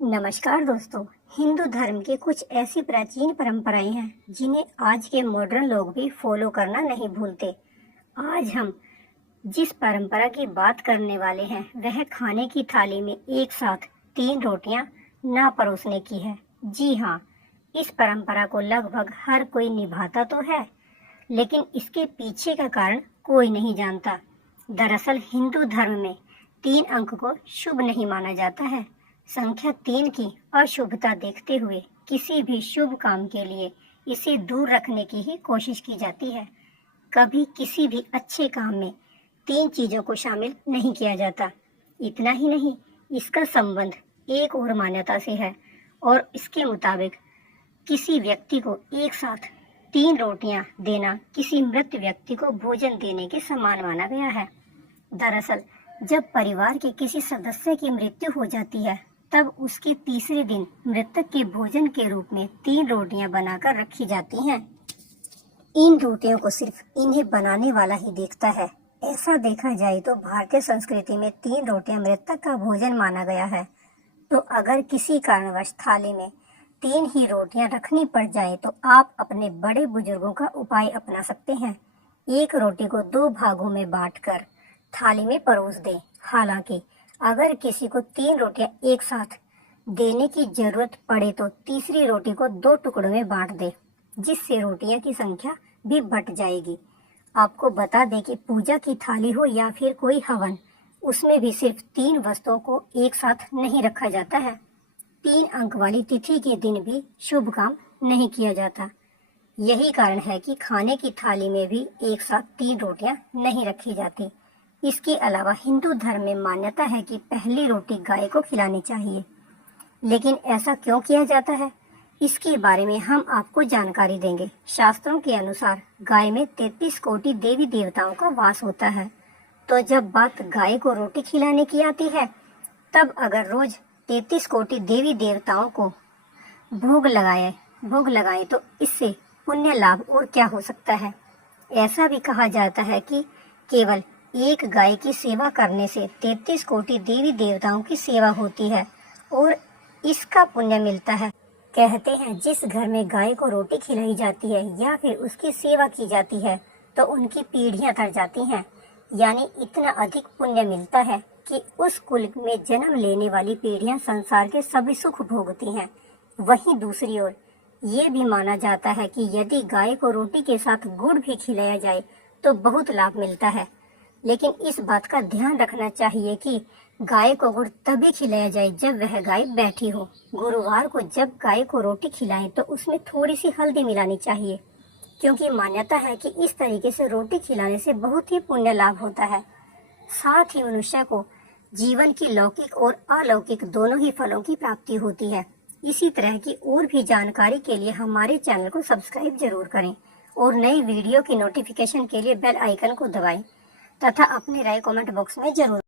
नमस्कार दोस्तों। हिंदू धर्म की कुछ ऐसी प्राचीन परंपराएं हैं जिन्हें आज के मॉडर्न लोग भी फॉलो करना नहीं भूलते। आज हम जिस परंपरा की बात करने वाले हैं वह खाने की थाली में एक साथ 3 रोटियां ना परोसने की है। जी हाँ, इस परंपरा को लगभग हर कोई निभाता तो है, लेकिन इसके पीछे का कारण कोई नहीं जानता। दरअसल हिंदू धर्म में 3 अंक को शुभ नहीं माना जाता है। संख्या 3 की अशुभता देखते हुए किसी भी शुभ काम के लिए इसे दूर रखने की ही कोशिश की जाती है। कभी किसी भी अच्छे काम में 3 चीजों को शामिल नहीं किया जाता। इतना ही नहीं, इसका संबंध एक और मान्यता से है और इसके मुताबिक किसी व्यक्ति को एक साथ 3 रोटियां देना किसी मृत व्यक्ति को भोजन देने के समान माना गया है। दरअसल जब परिवार के किसी सदस्य की मृत्यु हो जाती है तब उसके तीसरे दिन मृतक के भोजन के रूप में 3 रोटियां बनाकर रखी जाती हैं। इन रोटियों को सिर्फ इन्हें बनाने वाला ही देखता है। ऐसा देखा जाए तो भारतीय संस्कृति में 3 रोटियां मृतक का भोजन माना गया है। तो अगर किसी कारणवश थाली में 3 ही रोटियां रखनी पड़ जाए तो आप अपने बड़े बुजुर्गों का उपाय अपना सकते हैं। एक रोटी को 2 भागों में बांटकर थाली में परोस दें। हालांकि अगर किसी को 3 रोटियां एक साथ देने की जरूरत पड़े तो तीसरी रोटी को 2 टुकड़ों में बांट दे, जिससे रोटियां की संख्या भी बढ़ जाएगी। आपको बता दें कि पूजा की थाली हो या फिर कोई हवन, उसमें भी सिर्फ 3 वस्तुओं को एक साथ नहीं रखा जाता है। 3 अंक वाली तिथि के दिन भी शुभ काम नहीं किया जाता। यही कारण है कि खाने की थाली में भी एक साथ 3 रोटियां नहीं रखी जाती। इसके अलावा हिंदू धर्म में मान्यता है कि पहली रोटी गाय को खिलानी चाहिए। लेकिन ऐसा क्यों किया जाता है, इसके बारे में हम आपको जानकारी देंगे। शास्त्रों के अनुसार गाय में 33 कोटि देवी देवताओं का वास होता है। तो जब बात गाय को रोटी खिलाने की आती है, तब अगर रोज 33 कोटि देवी देवताओं को भोग लगाए तो इससे पुण्य लाभ और क्या हो सकता है। ऐसा भी कहा जाता है कि केवल एक गाय की सेवा करने से 33 कोटि देवी देवताओं की सेवा होती है और इसका पुण्य मिलता है। कहते हैं जिस घर में गाय को रोटी खिलाई जाती है या फिर उसकी सेवा की जाती है तो उनकी पीढ़ियां तर जाती हैं। यानी इतना अधिक पुण्य मिलता है कि उस कुल में जन्म लेने वाली पीढ़ियां संसार के सभी सुख भोगती हैं। वहीं दूसरी ओर ये भी माना जाता है कि यदि गाय को रोटी के साथ गुड़ भी खिलाया जाए तो बहुत लाभ मिलता है। लेकिन इस बात का ध्यान रखना चाहिए कि गाय को गुड़ तभी खिलाया जाए जब वह गाय बैठी हो। गुरुवार को जब गाय को रोटी खिलाएं तो उसमें थोड़ी सी हल्दी मिलानी चाहिए, क्योंकि मान्यता है कि इस तरीके से रोटी खिलाने से बहुत ही पुण्य लाभ होता है। साथ ही मनुष्य को जीवन की लौकिक और अलौकिक दोनों ही फलों की प्राप्ति होती है। इसी तरह की और भी जानकारी के लिए हमारे चैनल को सब्सक्राइब जरूर करें और नई वीडियो की नोटिफिकेशन के लिए बेल आइकन को दबाएं तथा अपनी राय कमेंट बॉक्स में जरूर